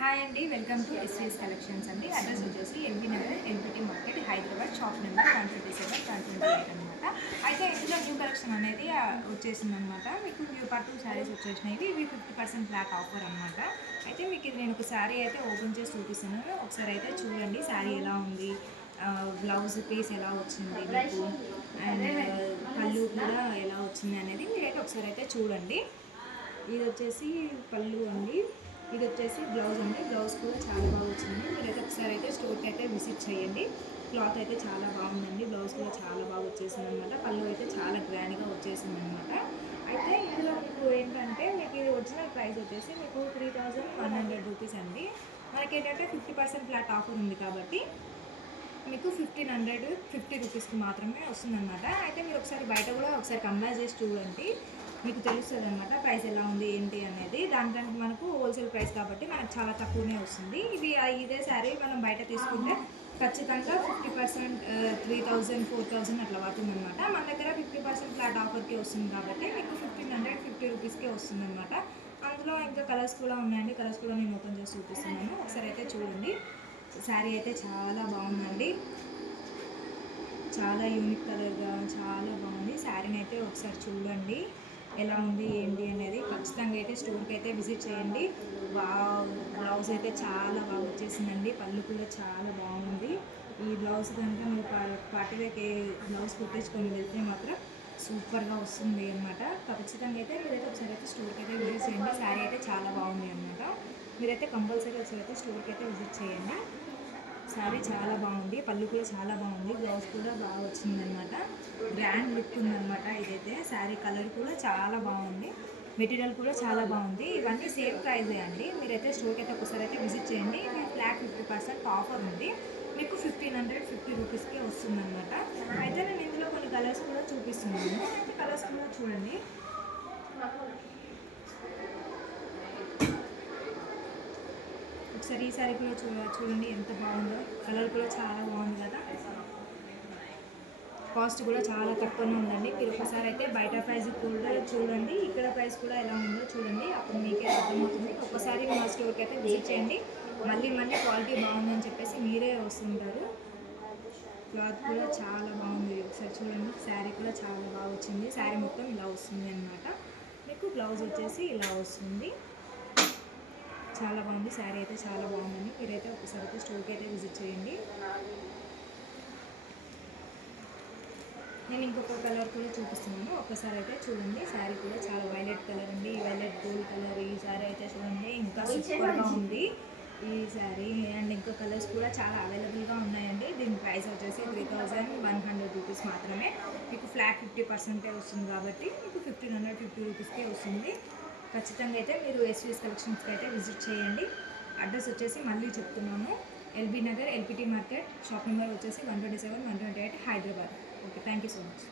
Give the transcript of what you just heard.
Hi అండి, welcome to SVS collections అండి. Address వచ్చేసి LB Nagar LBT market Hyderabad, shop number 127 128 అనమాట. అయితే ఇందులో న్యూ కలెక్షన్ అనేది వచ్చేసింది అనమాట. మీకు న్యూ పట్టు శారీస్ వచ్చేసినాయి. ఇవి 50% ఫ్లాట్ ఆఫర్ అనమాట. అయితే మీకు ఇది నేను ఒక శారీ అయితే ఓపెన్ చేసి చూపిస్తున్నాను. ఒకసారి అయితే చూడండి శారీ ఎలా ఉంది, బ్లౌజ్ పీస్ ఎలా వచ్చింది మీకు, అండ్ పళ్ళు కూడా ఎలా వచ్చింది అనేది మీరైతే ఒకసారి అయితే చూడండి. ఇది వచ్చేసి పళ్ళు అండి, ఇది వచ్చేసి బ్లౌజ్ అండి. బ్లౌజ్ కూడా చాలా బాగా వచ్చింది. మీరైతే ఒకసారి అయితే స్టోర్కి అయితే విజిట్ చేయండి. క్లాత్ అయితే చాలా బాగుందండి. బ్లౌజ్ కూడా చాలా బాగా వచ్చేసింది అనమాట. పళ్ళు అయితే చాలా గ్రాండ్గా వచ్చేసింది అనమాట. అయితే ఇందులో మీకు ఏంటంటే మీకు ఇది ఒరిజినల్ ప్రైస్ వచ్చేసి మీకు 3100 రూపీస్ అండి. మనకి ఏంటంటే 50% ఫ్లాట్ ఆఫర్ ఉంది కాబట్టి మీకు 1550 రూపీస్కి మాత్రమే వస్తుందన్నమాట. అయితే మీరు ఒకసారి బయట కూడా ఒకసారి కంపేర్ చేసి చూడండి, మీకు తెలుస్తుంది అనమాట ప్రైస్ ఎలా ఉంది ఏంటి అనేది. దానికంటే మనకు హోల్సేల్ ప్రైస్ కాబట్టి మనకు చాలా తక్కువనే వస్తుంది. ఇదే శారీ మనం బయట తీసుకుంటే ఖచ్చితంగా 50% 3000 4000 అట్లా పడుతుందన్నమాట. మన దగ్గర 50% ఫ్లాట్ ఆఫర్కి వస్తుంది కాబట్టి మీకు 1550 రూపీస్కే వస్తుందన్నమాట. అందులో ఇంకా కలర్స్ కూడా ఉన్నాయండి. కలర్స్ కూడా నేను ఓపెన్ చేసి చూపిస్తున్నాను, ఒకసారి అయితే చూడండి. శారీ అయితే చాలా బాగుందండి, చాలా యూనిక్ కలర్గా చాలా బాగుంది. శారీని అయితే ఒకసారి చూడండి ఎలా ఉంది ఏంటి అనేది. ఖచ్చితంగా అయితే స్టోర్కి అయితే విజిట్ చేయండి. బ్లౌజ్ అయితే చాలా బాగా వచ్చేసిందండి. పళ్ళు కూడా చాలా బాగుంది. ఈ బ్లౌజ్ కనుక మీరు పార్టీవేర్కి బ్లౌజ్ కుట్టించుకొని వెళ్తే మాత్రం సూపర్గా వస్తుంది అనమాట. ఖచ్చితంగా అయితే మీరైతే ఒకసారి అయితే స్టోర్కి అయితే విజిట్ చేయండి. శారీ అయితే చాలా బాగుంది అనమాట. మీరైతే కంపల్సరీ ఒకసారి అయితే స్టోర్కి అయితే విజిట్ చేయండి. శారీ చాలా బాగుంది, పళ్ళు కూడా చాలా బాగుంది, బ్లౌజ్ కూడా బాగా వచ్చిందనమాట. గ్రాండ్ లుక్ ఉందనమాట ఇదైతే. శారీ కలర్ కూడా చాలా బాగుంది, మెటీరియల్ కూడా చాలా బాగుంది. ఇవన్నీ సేమ్ ప్రైజే అండి. మీరైతే స్టోర్కి అయితే ఒకసారి అయితే విజిట్ చేయండి. మీ ఫ్లాట్ 50% ఆఫర్ ఉంది. మీకు 1550 రూపీస్కే వస్తుందన్నమాట. అయితే నేను ఇందులో కొన్ని కలర్స్ కూడా చూపిస్తున్నాను. అయితే కలర్స్ కూడా చూడండి. ఒకసారి ఈ సారీ కూడా చూడండి ఎంత బాగుందో. కలర్ కూడా చాలా బాగుంది కదా. కాస్ట్ కూడా చాలా తక్కువనే ఉందండి. మీరు ఒకసారి అయితే బయట ప్రైస్ కూడా చూడండి, ఇక్కడ ప్రైస్ కూడా ఎలా ఉందో చూడండి, అప్పుడు మీకే అర్థమవుతుంది. ఒక్కసారి మా స్టోర్కి అయితే విజిట్ చేయండి. మళ్ళీ క్వాలిటీ బాగుందని చెప్పేసి మీరే వస్తుంటారు. క్లాత్ కూడా చాలా బాగుంది, ఒకసారి చూడండి. శారీ కూడా చాలా బాగా వచ్చింది. శారీ మొత్తం ఇలా వస్తుంది అనమాట. మీకు బ్లౌజ్ వచ్చేసి ఇలా వస్తుంది. చాలా బాగుంది, శారీ అయితే చాలా బాగుందండి. మీరైతే ఒకసారి అయితే స్టోర్కి అయితే విజిట్ చేయండి. నేను ఇంకొక కలర్ కూడా చూపిస్తున్నాను, ఒక్కసారి అయితే చూడండి. శారీ కూడా చాలా వైలెట్ కలర్ అండి, వైలెట్ గోల్డ్ కలర్. ఈ శారీ అయితే చూడండి ఇంకా సూపర్గా ఉంది ఈ శారీ. అండ్ ఇంకో కలర్స్ కూడా చాలా అవైలబుల్గా ఉన్నాయండి. దీని ప్రైస్ వచ్చేసి 3100 రూపీస్ మాత్రమే. మీకు ఫ్లాట్ 50% వస్తుంది కాబట్టి మీకు 1550 రూపీస్కే వస్తుంది. ఖచ్చితంగా అయితే మీరు ఎస్వీఎస్ కలెక్షన్స్కి అయితే విజిట్ చేయండి. అడ్రస్ వచ్చేసి మళ్ళీ చెప్తున్నాను, LB Nagar LPT market, shop number వచ్చేసి 127 128 Hyderabad. Okay, thank you so much.